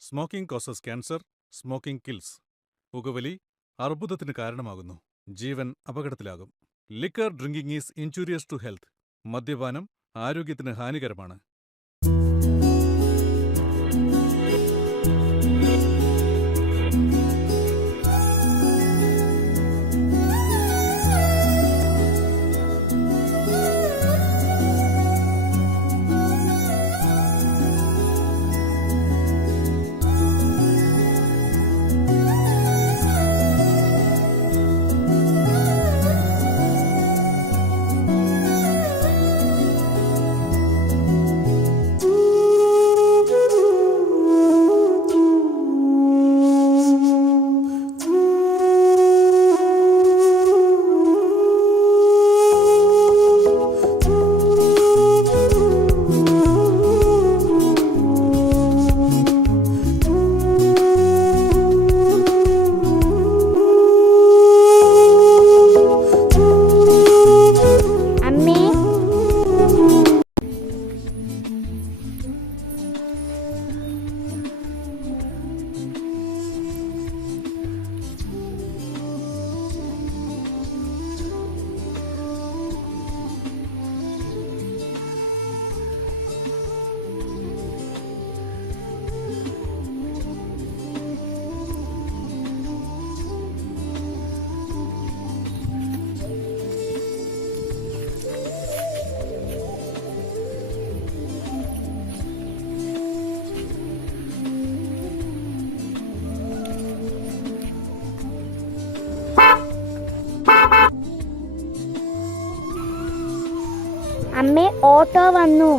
Smoking causes cancer, smoking kills. പുകവലി അർബുദത്തിന് കാരണമാകുന്നു, ജീവൻ അപകടത്തിലാകും. Liquor drinking is injurious to health. മദ്യപാനം ആരോഗ്യത്തിന് ഹാനികരമാണ്. അമ്മേ, ഓട്ടോ വന്നു.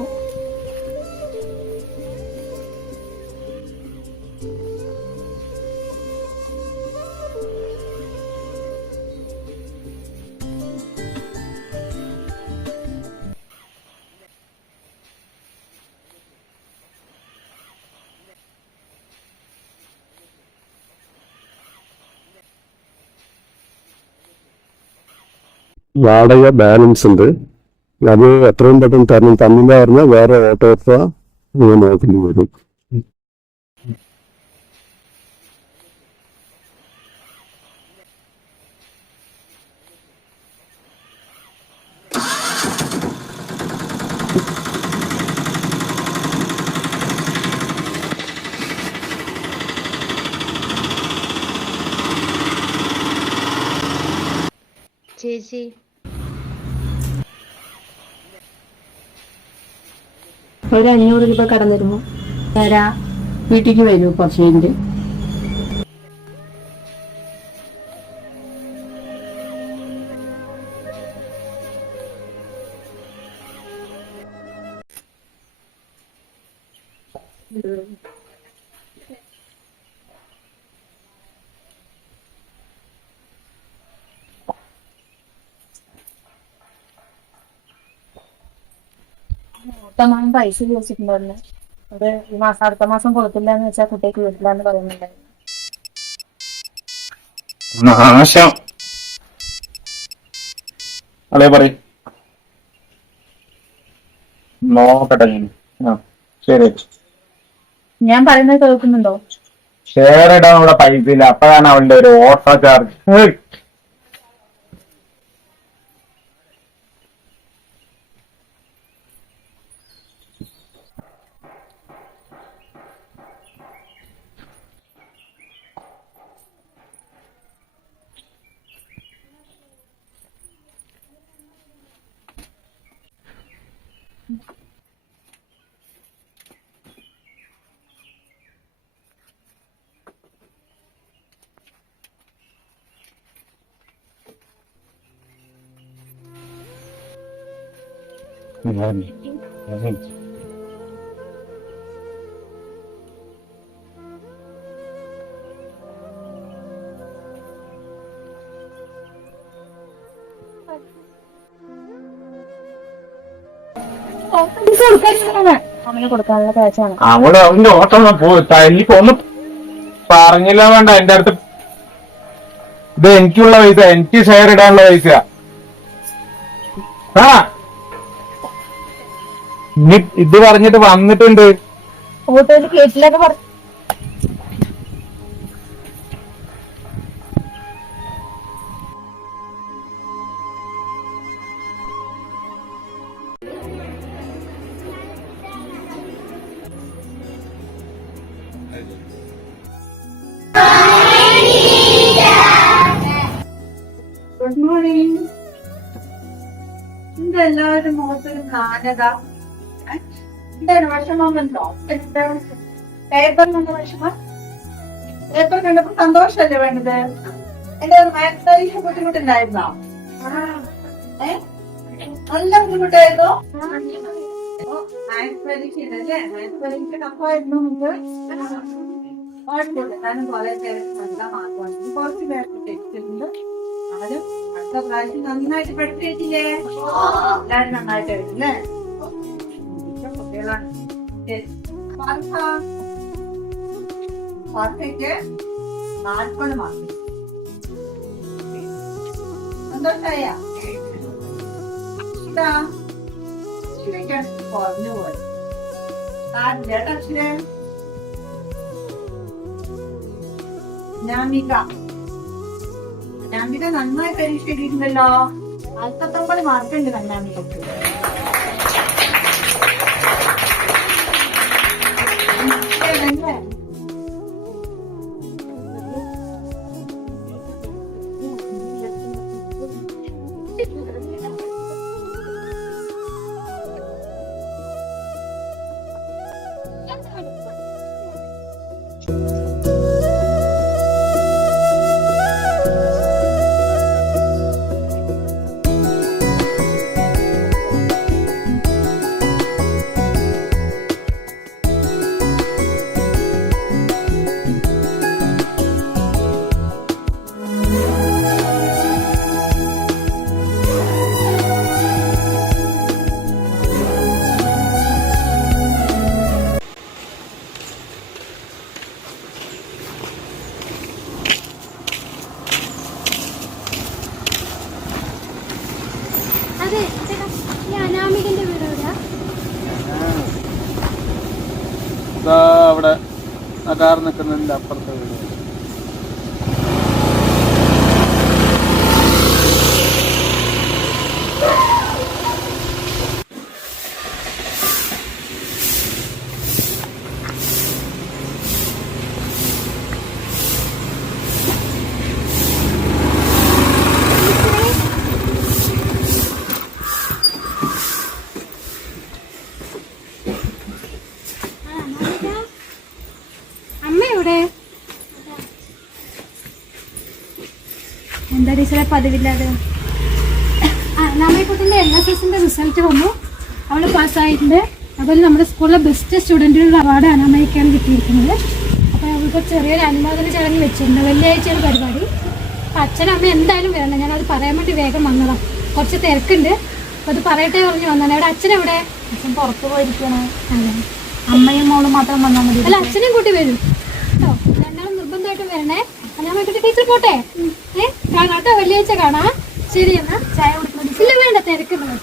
വാടക ബാലൻസ് ഉണ്ട്, അത് എത്രയും പെട്ടെന്ന് തരണം. തന്നില്ല പറഞ്ഞാൽ വേറെ ഓട്ടോറിക്ഷ നോക്കേണ്ടി വരും. ചേച്ചി, ഒരു 500 രൂപ കടം തരുമോ? തരാ. വീട്ടിലേക്ക് വരൂ കുറച്ച് കഴിഞ്ഞ്. മൊത്തം പൈസ ചോദിച്ചിട്ടുണ്ടായിരുന്നു. അത് ഈ മാസം അടുത്ത മാസം കൊടുത്തില്ല എന്ന് വെച്ചാൽ കുട്ടിക്ക് വീട്ടിലാന്ന് പറയുന്നുണ്ടായിരുന്നു. നാശം അല്ലേ പറ നോക്കട്ടെ. ശരി, ഞാൻ പറയുന്നത് കേൾക്കുന്നുണ്ടോ? ഷെയർ ഇടാൻ അവിടെ പൈസ ഇല്ല. അപ്പോഴാണ് അവളുടെ ഒരു ഓട്ടോ ചാർജ്. അവന് കൊടുക്കാനുള്ള കാശാണ്. അവള് അവന്റെ ഓട്ടം ഇനിയിപ്പോ ഒന്നും പറഞ്ഞില്ല വേണ്ട. എന്റെ അടുത്ത് ഇത് എനിക്കുള്ള പൈസ, എനിക്ക് ഷെയർ ഇടാനുള്ള പൈസ. ആ ഇനി ഇത് പറഞ്ഞിട്ട് വന്നിട്ടുണ്ട്. ഓട്ടോയിൽ കേട്ടില്ലൊക്കെ പറഞ്ഞു. Good morning. എന്തെല്ലാവരും മുഖത്തൊരു നാനത? എന്താണ് വിഷമം വന്നോ? പേപ്പർ വന്ന വിഷമം? പേപ്പർ കണ്ടപ്പോ സന്തോഷല്ലേ വേണ്ടത്? എന്റെ മാത്സ് പരീക്ഷ ബുദ്ധിമുട്ടുണ്ടായിരുന്നോ? നല്ല ബുദ്ധിമുട്ടായിരുന്നോ? മാത്സ് പരീക്ഷയിലല്ലേ? മാത്സ് പരീക്ഷ ടഫായിരുന്നു നിങ്ങൾക്ക്? ഞാനും കുറെ പേർക്ക് നല്ല മാർക്ക് വന്നു. കുറച്ച് പേർക്ക് തെറ്റുണ്ട്. ആരും അടുത്ത പ്രാവശ്യം നന്നായിട്ട് പഠിപ്പിച്ചില്ലേ? എല്ലാരും നന്നായിട്ട് എഴുതില്ലേ? കുട്ടികളാണ്. പാർട്ടിക്ക് 40 മാർക്ക്. സന്തോഷായ കുറഞ്ഞു പോയി. ചേട്ടാ അക്ഷരേ നാമിക നന്നായി പരീക്ഷ എഴുതിയിട്ടുണ്ടല്ലോ. 49 മാർക്കുണ്ട് കണ്ണാമികക്ക്. അതെ ചേട്ടാ, ഈ അനാമികന്റെ വീട് എവിടെയാ? അവിടെ ആ കാർ നിൽക്കുന്നതിന്റെ അപ്പുറത്തെ വീട്. അമ്മ എവിടെ? എന്താ ടീച്ചറെ പതിവില്ലാതെ? നമ്മളിപ്പോഴത്തെ LSSന്റെ റിസൾട്ട് വന്നു. അവള് പാസ്സായിട്ടുണ്ട്. അതുപോലെ നമ്മുടെ സ്കൂളിലെ ബെസ്റ്റ് സ്റ്റുഡൻറ്റിനുള്ള അവാർഡ് അനാമയ്ക്കാണ് കിട്ടിയിരിക്കുന്നത്. അപ്പോൾ അവൾക്ക് ചെറിയൊരു അനുമോദന ചടങ്ങ് വെച്ചിട്ടുണ്ട്. വെള്ളിയാഴ്ചയാണ് പരിപാടി. അപ്പം അച്ഛനും അമ്മ എന്തായാലും വരണം. ഞാനത് പറയാൻ വേണ്ടി വേഗം വന്നതാണ്. കുറച്ച് തിരക്കുണ്ട്. അപ്പോൾ അത് പറയട്ടെ പറഞ്ഞു വന്നതാണ്. അവിടെ അച്ഛനെവിടെ? അച്ഛൻ പുറത്ത് പോയിരിക്കണം. അതെ, അമ്മയും മോളും മാത്രം വന്നാൽ മതി. അല്ല, അച്ഛനെയും കൂട്ടി വരും കേട്ടോ. രണ്ടാളും നിർബന്ധമായിട്ടും വരണേ. അനാമയ്ക്ക് ടീച്ചർ പോട്ടെ. കാണാം കേട്ടോ, വെള്ളിയാഴ്ച കാണാം. ശരി എന്നാ. ചായ കൊടുക്കണം? ഇല്ല, വേണ്ട, തിരക്കുന്നത്.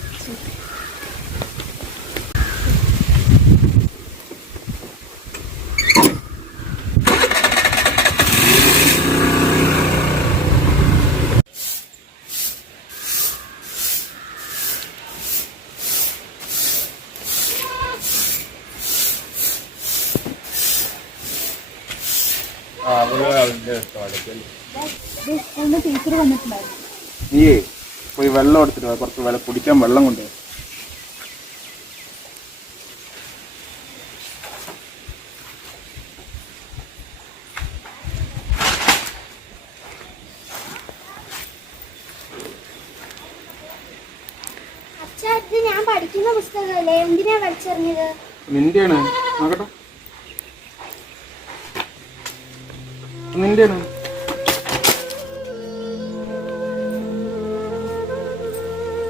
ടീച്ചർ വന്നിട്ടുണ്ടായിരുന്നു. നീയേ പോയി വെള്ളം എടുത്തിട്ട് വാ. കുറച്ച് കുടിക്കാൻ വെള്ളം കൊണ്ട്. അച്ഛാ, ഇത് ഞാൻ പഠിക്കുന്ന പുസ്തകമല്ലേ? എന്തിനാ വലിച്ചെറിഞ്ഞത്? നിന്റെയാണ്. നോക്കട്ടെ, നിന്റെയാണ്.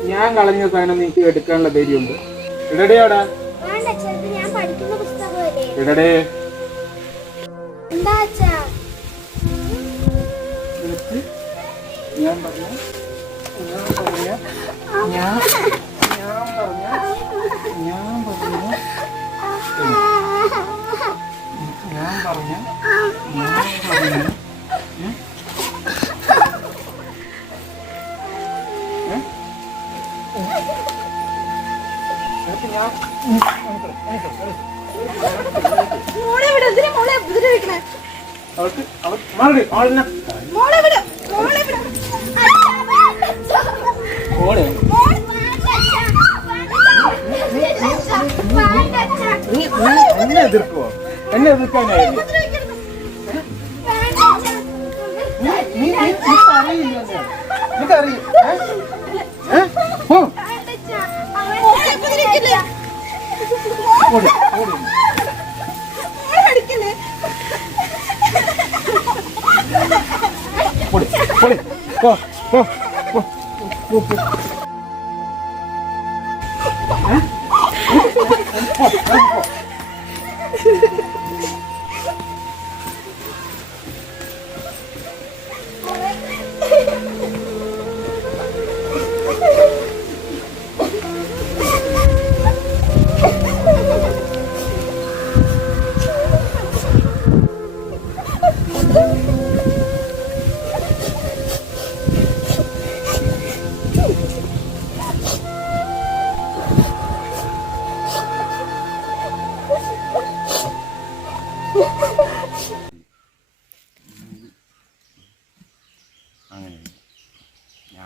ഞാൻ കളഞ്ഞ സാധനം നീക്ക് എടുക്കാനുള്ള ധൈര്യമുണ്ട്? ഇടടേ അവിടെ വേണ്ട അച്ഛാ, ഇത് ഞാൻ പഠിക്കുന്ന പുസ്തകമല്ലേ? ഇടടേ. എന്താ അച്ഛാ? ഞാൻ പറഞ്ഞ മോളെ ഇവിടെ എന്തിനാ മോളെ ഉപദ്രവിക്കുന്നത്? എന്നെ എതിർക്കുവോ? എന്നെ എതിർക്കാനായിരുന്നു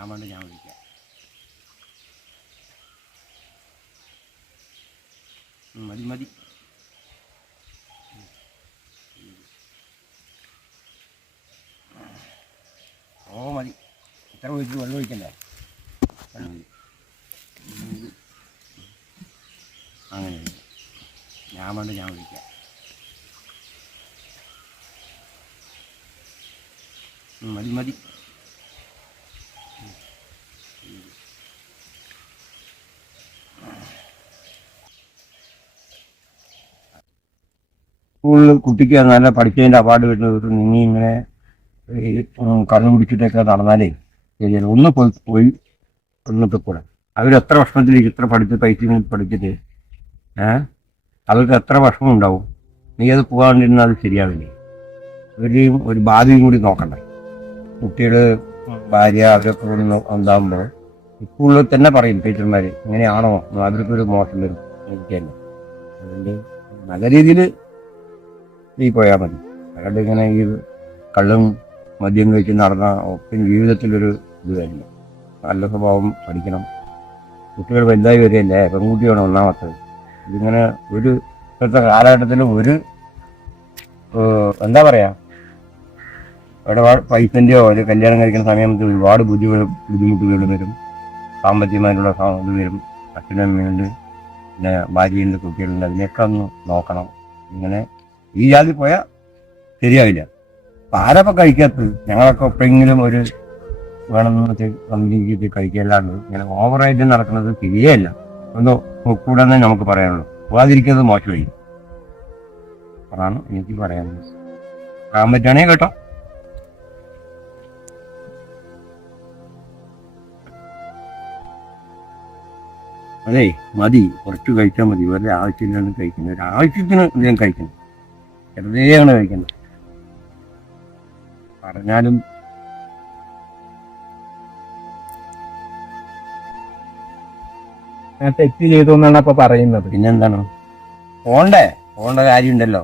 അങ്ങനെ ഞാൻ വിളിക്കാം. മതി ഓ മതി. ഇത്ര ഒഴിച്ച് വെള്ളം ഒഴിക്കണ്ടേ? അങ്ങനെ ഞാൻ വിളിക്കാം. മതി സ്കൂളിൽ കുട്ടിക്ക് നല്ല പഠിച്ചതിൻ്റെ അവാർഡ് കിട്ടുന്നത് നീ ഇങ്ങനെ കണ്ണു പിടിച്ചിട്ടൊക്കെ നടന്നാലേ ശരിയല്ല. ഒന്ന് പോയി ഒന്നിപ്പോൾ കൂടെ അവരെത്ര വിഷമത്തിലേക്ക് ഇത്ര പൈസ പഠിച്ചിട്ട് അവർക്ക് എത്ര വിഷമം ഉണ്ടാവും. നീ അത് പോകാണ്ടിരുന്നാൽ അത് ശരിയാവില്ലേ? അവരുടെയും ഒരു ഭാവിയും കൂടി നോക്കണ്ടേ? കുട്ടികൾ ഭാര്യ അവരൊക്കെ ഉണ്ടാകുമ്പോൾ സ്കൂളിൽ തന്നെ പറയും ടീച്ചർമാർ ഇങ്ങനെയാണോ, അവർക്കൊരു മോശം വരും എനിക്കല്ലേ. അതുകൊണ്ട് നല്ല രീതിയിൽ നീ പോയാൽ മതി. അല്ലാണ്ട് ഇങ്ങനെ ഈ കള്ളും മദ്യം കഴിച്ച് നടന്ന ഒപ്പം ജീവിതത്തിലൊരു ഇത് വരില്ല. നല്ല സ്വഭാവം പഠിക്കണം. കുട്ടികൾ വലുതായി വരികയല്ലേ, പെൺകുട്ടിയാണ് ഒന്നാമത്തത്. ഇതിങ്ങനെ ഒരു ഇപ്പോഴത്തെ കാലഘട്ടത്തിൽ ഒരു എന്താ പറയുക, ഒരുപാട് പൈസൻ്റെയോ ഒരു കല്യാണം കഴിക്കുന്ന സമയത്ത് ഒരുപാട് ബുദ്ധിമുട്ടുകൾ വരും. സാമ്പത്തികമായിട്ടുള്ള ഇത് വരും. അച്ഛനും അമ്മയുണ്ട്, പിന്നെ ഭാര്യയുണ്ട്, കുട്ടികളുണ്ട്. അതിനെയൊക്കെ ഒന്ന് നോക്കണം. ഇങ്ങനെ ഈ ജാതി പോയാൽ ശരിയാവില്ല. അപ്പം ആരപ്പം കഴിക്കാത്തത്? ഞങ്ങളൊക്കെ എപ്പോഴെങ്കിലും ഒരു വേണമെന്ന് വെച്ചാൽ കമ്പനിക്ക് കഴിക്കല്ലാണ്ട് ഇങ്ങനെ ഓവറായിട്ട് നടക്കുന്നത് ശരിയല്ല. ഒന്ന് കൂടെന്നേ നമുക്ക് പറയാനുള്ളൂ. പോകാതിരിക്കുന്നത് മോശമായി. അതാണ് എനിക്ക് പറയാനുള്ളത്. പറയാൻ പറ്റുകയാണേ കേട്ടോ. അതെ മതി, കുറച്ച് കഴിച്ചാൽ മതി. വെറുതെ ആവശ്യമില്ലാണ്ട് കഴിക്കുന്നത്. ഒരു ആവശ്യത്തിന് ഞാൻ കഴിക്കണം, വെറുതെ ആണ് കഴിക്കുന്നത്. പറഞ്ഞാലും തെറ്റ് ചെയ്തു എന്നാണ് അപ്പൊ പറയുന്നത്. പിന്നെന്താണ്, പോകേണ്ട കാര്യമുണ്ടല്ലോ.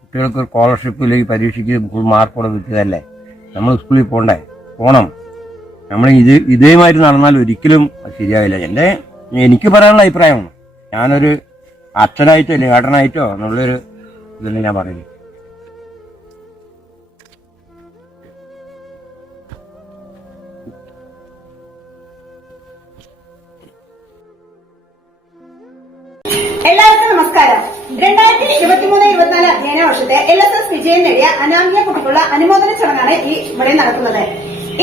കുട്ടികൾക്ക് ഒരു സ്കോളർഷിപ്പിലേക്ക് പരീക്ഷയ്ക്ക് ഫുൾ മാർക്കോടെ കിട്ടിയതല്ലേ. നമ്മൾ സ്കൂളിൽ പോകണം. നമ്മൾ ഇതേമാതിരി നടന്നാൽ ഒരിക്കലും ശരിയാവില്ല. എനിക്ക് പറയാനുള്ള അഭിപ്രായമാണ്. ഞാനൊരു അച്ഛനായിട്ടോ അല്ലെങ്കിൽ ഏട്ടനായിട്ടോ എന്നുള്ളൊരു ഇതല്ലേ ഞാൻ പറയുന്നത്. എല്ലാവർക്കും നമസ്കാരം. 2023-24 അധ്യയന വർഷത്തെ LSS വിജയം നേടിയ അനാമിക കുട്ടിക്കുള്ള അനുമോദന ചടങ്ങാണ് ഇവിടെ നടക്കുന്നത്.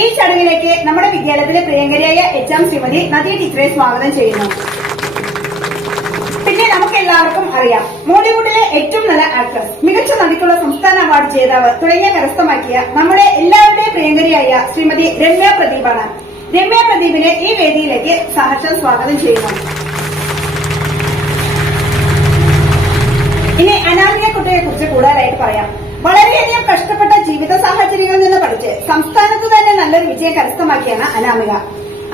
ഈ ചടങ്ങിലേക്ക് നമ്മുടെ വിദ്യാലയത്തിലെ പ്രിയങ്കരിയായ HM ശ്രീമതി നദി ടീച്ചറെ സ്വാഗതം ചെയ്യുന്നു. പിന്നെ നമുക്ക് എല്ലാവർക്കും അറിയാം, മോളിവുഡിലെ ഏറ്റവും നല്ല ആക്ട്രസ്, മികച്ച നടിക്കുള്ള സംസ്ഥാന അവാർഡ് ജേതാവ് തുടങ്ങിയ കരസ്ഥമാക്കിയ നമ്മുടെ എല്ലാവരുടെയും പ്രിയങ്കരിയായ ശ്രീമതി രമ്യ പ്രദീപാണ്. രമ്യ പ്രദീപിനെ ഈ വേദിയിലേക്ക് സഹർഷം സ്വാഗതം ചെയ്യുന്നു. ഇനി അനാമിക കുട്ടിയെ കുറിച്ച് കൂടുതലായിട്ട് പറയാം. വളരെയധികം കഷ്ടപ്പെട്ട ജീവിത സാഹചര്യങ്ങളിൽ നിന്ന് പഠിച്ച് സംസ്ഥാനത്ത് തന്നെ നല്ലൊരു വിജയം കരസ്ഥമാക്കിയാണ്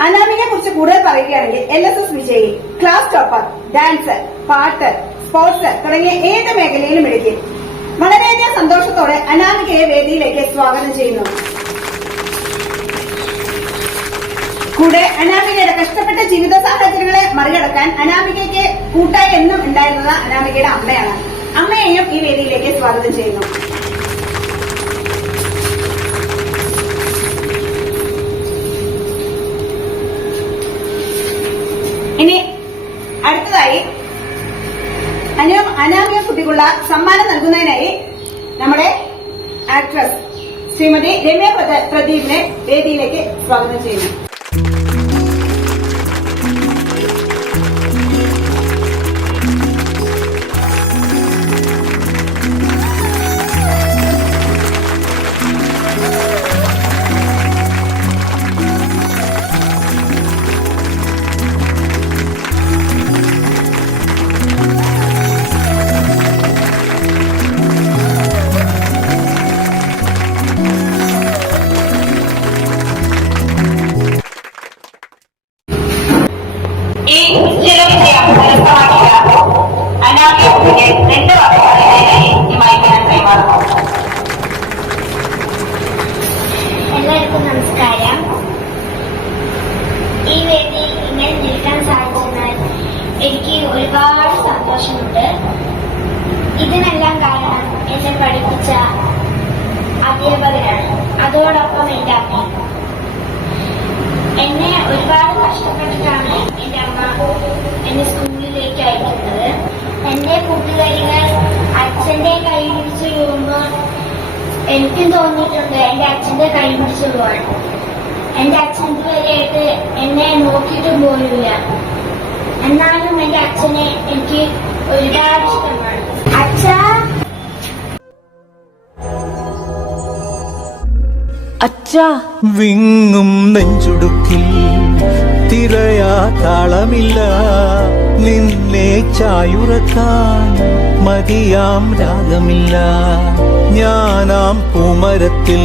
അനാമികയെ കുറിച്ച് കൂടുതൽ പറയുകയാണെങ്കിൽ LSS വിജയി, ക്ലാസ് ടോപ്പർ, ഡാൻസ്, പാട്ട്, സ്പോർട്സ് തുടങ്ങിയ ഏത് മേഖലയിലും മിടുക്കി. വളരെയധികം സന്തോഷത്തോടെ അനാമികയെ വേദിയിലേക്ക് സ്വാഗതം ചെയ്യുന്നു. കൂടെ അനാമികയുടെ കഷ്ടപ്പെട്ട ജീവിത സാഹചര്യങ്ങളെ മറികടക്കാൻ അനാമികയ്ക്ക് കൂട്ടായി എന്നും ഉണ്ടായിരുന്നത് അനാമികയുടെ അമ്മയാണ്. അമ്മയെയും ഈ വേദിയിലേക്ക് സ്വാഗതം ചെയ്യുന്നു. ഇനി അടുത്തതായി അനാമിക കുട്ടിക്കുള്ള സമ്മാനം നൽകുന്നതിനായി നമ്മുടെ ആക്ട്രസ് ശ്രീമതി രമ്യ പ്രദീപിനെ വേദിയിലേക്ക് സ്വാഗതം ചെയ്യുന്നു. എല്ലാവർക്കും നമസ്കാരം. ഈ വേദിയിൽ ഇങ്ങനെ നിൽക്കാൻ സാധിച്ചതിനാൽ എനിക്ക് ഒരുപാട് സന്തോഷമുണ്ട്. ഇതിനെല്ലാം കാരണം എന്നെ പഠിപ്പിച്ച അധ്യാപകരാണ്, അതോടൊപ്പം എൻ്റെ അമ്മ. എന്നെ ഒരുപാട് കഷ്ടപ്പെട്ടിട്ടാണ് എൻ്റെ അമ്മ എന്നെ സ്കൂളിലേക്ക് അയക്കുന്നത്. എൻ്റെ കൂട്ടുകാരികൾ അച്ഛൻ്റെ കൈ പിടിച്ച് പോകുമ്പോൾ എനിക്കും തോന്നിയിട്ടുണ്ട് എൻ്റെ അച്ഛൻ്റെ കൈ പിടിച്ച് പോവാൻ. എൻ്റെ അച്ഛൻ ഇതുവരെയായിട്ട് എന്നെ നോക്കിയിട്ടും പോലില്ല. എന്നാലും എൻ്റെ അച്ഛനെ എനിക്ക് ഒരുപാട് ഇഷ്ടമാണ്. അച്ഛാ വിങ്ങും നെഞ്ചുടുക്കിൽ തിരയാ താളമില്ല, നിന്നെ ചായുറക്കാൻ മതിയാം രാഗമില്ല. ഞാനാം പൂമരത്തിൽ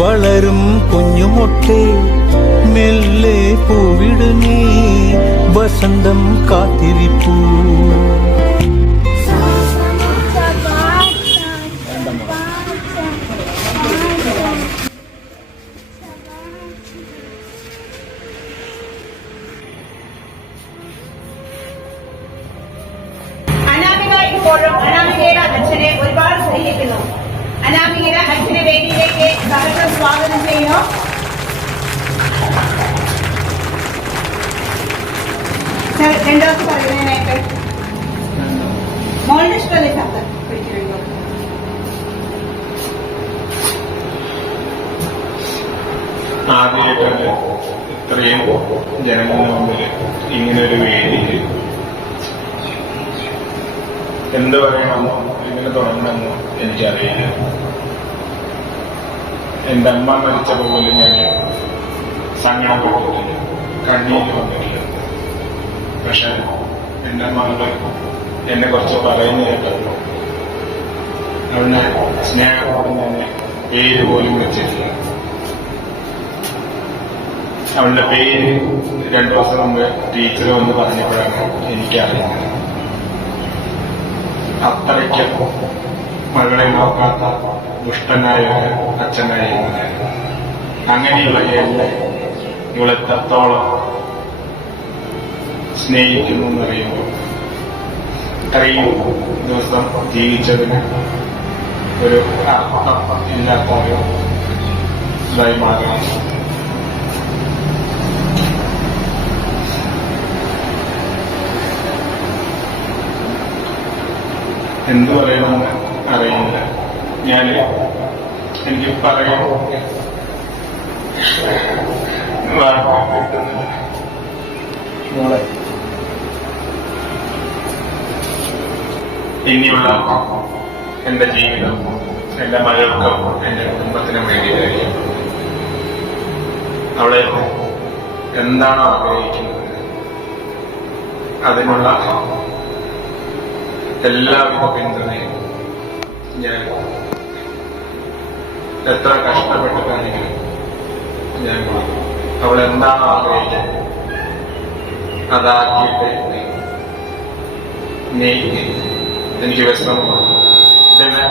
വളരും കുഞ്ഞുമൊട്ടെ, മെല്ലെ പൂവിടു നീ വസന്തം കാത്തിരിപ്പൂ. അനാമികയുടെ അച്ഛനെ ഒരുപാട് സ്നേഹിക്കുന്നു. അനാമികയുടെ അച്ഛനെ വേദിയിലേക്ക് സഹർഷം സ്വാഗതം ചെയ്യുന്നു. രണ്ടാമത് പറയുന്നതിനായിട്ട് മോളുടെ ഇഷ്ടമല്ലേ ശബ്ദം പിടിക്കുന്നുണ്ടോ? ആദ്യമായിട്ടല്ല ഇത്രയും ജനങ്ങളുടെ മുമ്പിൽ ഇങ്ങനൊരു വേദിയിൽ എന്ത് പറയണമെന്നോ എങ്ങനെ തുടങ്ങണമെന്നോ എനിക്കറിയില്ല. എൻ്റെ അമ്മ മരിച്ചപ്പോൾ പോലും ഞാൻ സങ്കടപ്പെട്ടിട്ടില്ല, കണ്ണീര് വന്നിട്ടില്ല. പക്ഷെ എൻ്റെ മകൾ എന്നെ കുറച്ച് പറയുന്ന കേട്ടപ്പോൾ അവളുടെ സ്നേഹത്തോടെ ഞാൻ പേര് പോലും വെച്ചിട്ടില്ല. അവളുടെ പേര് 2 ദിവസം മുമ്പ് ടീച്ചർ വന്ന് പറഞ്ഞപ്പോഴാണ് എനിക്കറിയുന്നത്. അത്രയ്ക്ക് മകളെ നോക്കാത്ത ദുഷ്ടനായ അച്ഛനായിരുന്നു. അങ്ങനെയുള്ള എന്നെ ഇവളെത്രത്തോളം സ്നേഹിക്കുന്നു എന്നറിയുമ്പോൾ ഇത്രയും ദിവസം ജീവിച്ചതിന് ഒരു അർത്ഥം ഇല്ലാത്ത ഒരു ഇതായി മാറണം. എന്തു പറയണമെന്ന് അറിയില്ല. എനിക്ക് പറയാൻ കിട്ടുന്നില്ല. ഇനിയുള്ള എന്റെ ജീവിതം എന്റെ മകൾക്കും എന്റെ കുടുംബത്തിനും വേണ്ടിയിട്ടായിരിക്കും. അവളെ എന്താണോ ആഗ്രഹിക്കുന്നത് അതിനുള്ള എല്ലാവിധ പിന്തുണയും ഞാൻ എത്ര കഷ്ടപ്പെട്ടിട്ടാണെങ്കിലും ഞാൻ അവൾ എന്താണോ ആഗ്രഹിക്കുന്നത് അതാക്കിയിട്ട് നീ എനിക്ക് വിശ്രമമാണ്. ഇതെന്നെ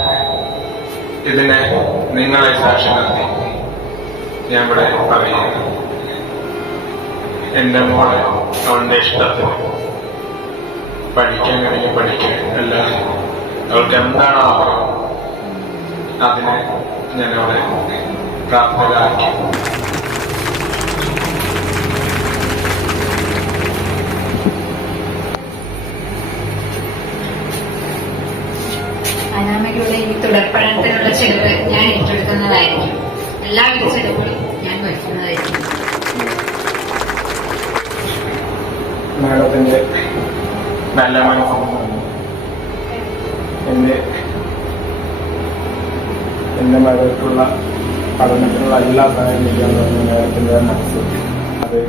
ഇതിനെ നിങ്ങളെ സാക്ഷി നിർത്തി ഞാൻ ഇവിടെ പറയുന്നു. എന്റെ മോളെ അവളുടെ ഇഷ്ടത്തിന് പഠിക്കാൻ കഴിഞ്ഞ് പഠിക്കാൻ, അല്ലാതെ അവൾക്ക് എന്താണോ ആഗ്രഹം അതിനെ ഞാൻ അവളെ പ്രാപ്തരാക്കി. അനാമയ്ക്കുള്ള ഈ തുടർപഠനത്തിനുള്ള ചെലവ് ഞാൻ ഏറ്റെടുക്കുന്നതായിരിക്കും. എല്ലാവിധ ചെലവുകളും ഞാൻ വഹിക്കുന്നതായിരിക്കും. മാഡത്തിന്റെ നല്ല മനസ്സും എന്റെ മകൾക്കുള്ള പഠനത്തിനുള്ള എല്ലാ സഹായം ചെയ്യാന്ന് പറഞ്ഞ മാഡത്തിന്റെ മനസ്സ് അത്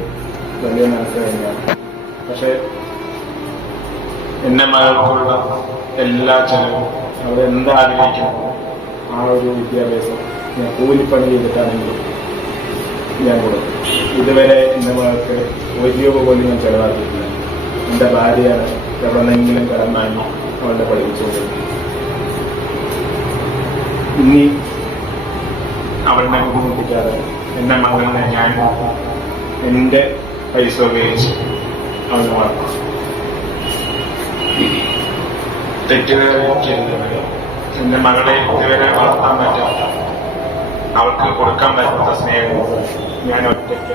വലിയ മനസ്സ് തന്നെയാണ്. പക്ഷെ എന്റെ മകൾക്കുള്ള എല്ലാ ചെലവും അവിടെ എന്താഗ്രഹിക്കുന്നു ആ ഒരു വിദ്യാഭ്യാസം ഞാൻ കൂലിപ്പണി ചെയ്തിട്ടാണെങ്കിൽ ഞാൻ കൊടുക്കും. ഇതുവരെ എൻ്റെ മകൾക്ക് ഒരു രൂപ പോലും ഞാൻ ചെലവാക്കിയിട്ടില്ല. എൻ്റെ ഭാര്യയാണ് എവിടെന്നെങ്കിലും കിടന്നാണ് അവളുടെ പഠിപ്പിച്ചത്. ഇനി അവളുടെ ബുദ്ധിമുട്ടിക്കാതെ എൻ്റെ മകളിനെ ഞാൻ എൻ്റെ പൈസ ഉപയോഗിച്ച് അവൾ വളർത്തും. തെറ്റുകൾ ചെയ്യുന്നവരെ എന്റെ മകളെ ഇതുവരെ വളർത്താൻ പറ്റാത്ത, അവൾക്ക് കൊടുക്കാൻ പറ്റാത്ത സ്നേഹം ഞാൻ ഒറ്റയ്ക്ക്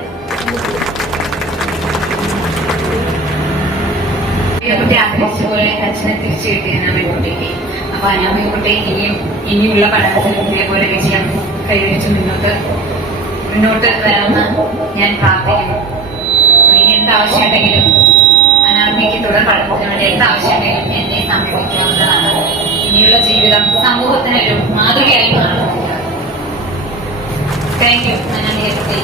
കുട്ടി ആഗ്രഹിച്ച പോലെ അച്ഛനെ തിരിച്ചു കിട്ടി അനാമയ്ക്കുട്ടിക്ക്. അപ്പൊ അനാമയ്ക്കുട്ടി ഇനിയുള്ള പഠനത്തിൽ ഇതേപോലെ വിജയം കൈവരിച്ച് മുന്നോട്ട് വരാമെന്ന് ഞാൻ പ്രാർത്ഥിക്കുന്നു. ഇനി എന്ത് ആവശ്യമുണ്ടെങ്കിലും അനാമയ്ക്ക് തുടർ പഠനത്തിന് വേണ്ടി എന്ത് ആവശ്യമുണ്ടെങ്കിലും എന്നെ സമീപിക്കാവുന്നതാണ്. ഇനിയുള്ള ജീവിതം സമൂഹത്തിന് ഒരു മാതൃകയായി മാറുന്നില്ല. താങ്ക് യു അനാമയ്ക്കുട്ടി.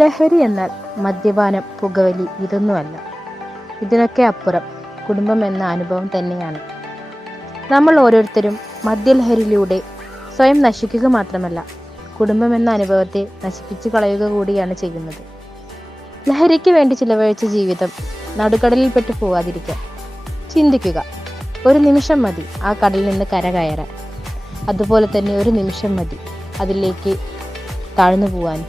ലഹരി എന്നാൽ മദ്യപാനം, പുകവലി ഇതൊന്നുമല്ല. ഇതിനൊക്കെ അപ്പുറം കുടുംബം എന്ന അനുഭവം തന്നെയാണ്. നമ്മൾ ഓരോരുത്തരും മദ്യലഹരിയിലൂടെ സ്വയം നശിക്കുക മാത്രമല്ല, കുടുംബം എന്ന അനുഭവത്തെ നശിപ്പിച്ചു കളയുക കൂടിയാണ് ചെയ്യുന്നത്. ലഹരിക്ക് വേണ്ടി ചിലവഴിച്ച ജീവിതം നടുക്കടലിൽപ്പെട്ടു പോവാതിരിക്കാൻ ചിന്തിക്കുക. ഒരു നിമിഷം മതി ആ കടലിൽ നിന്ന് കരകയറാൻ. അതുപോലെ തന്നെ ഒരു നിമിഷം മതി അതിലേക്ക് താഴ്ന്നു പോവാൻ.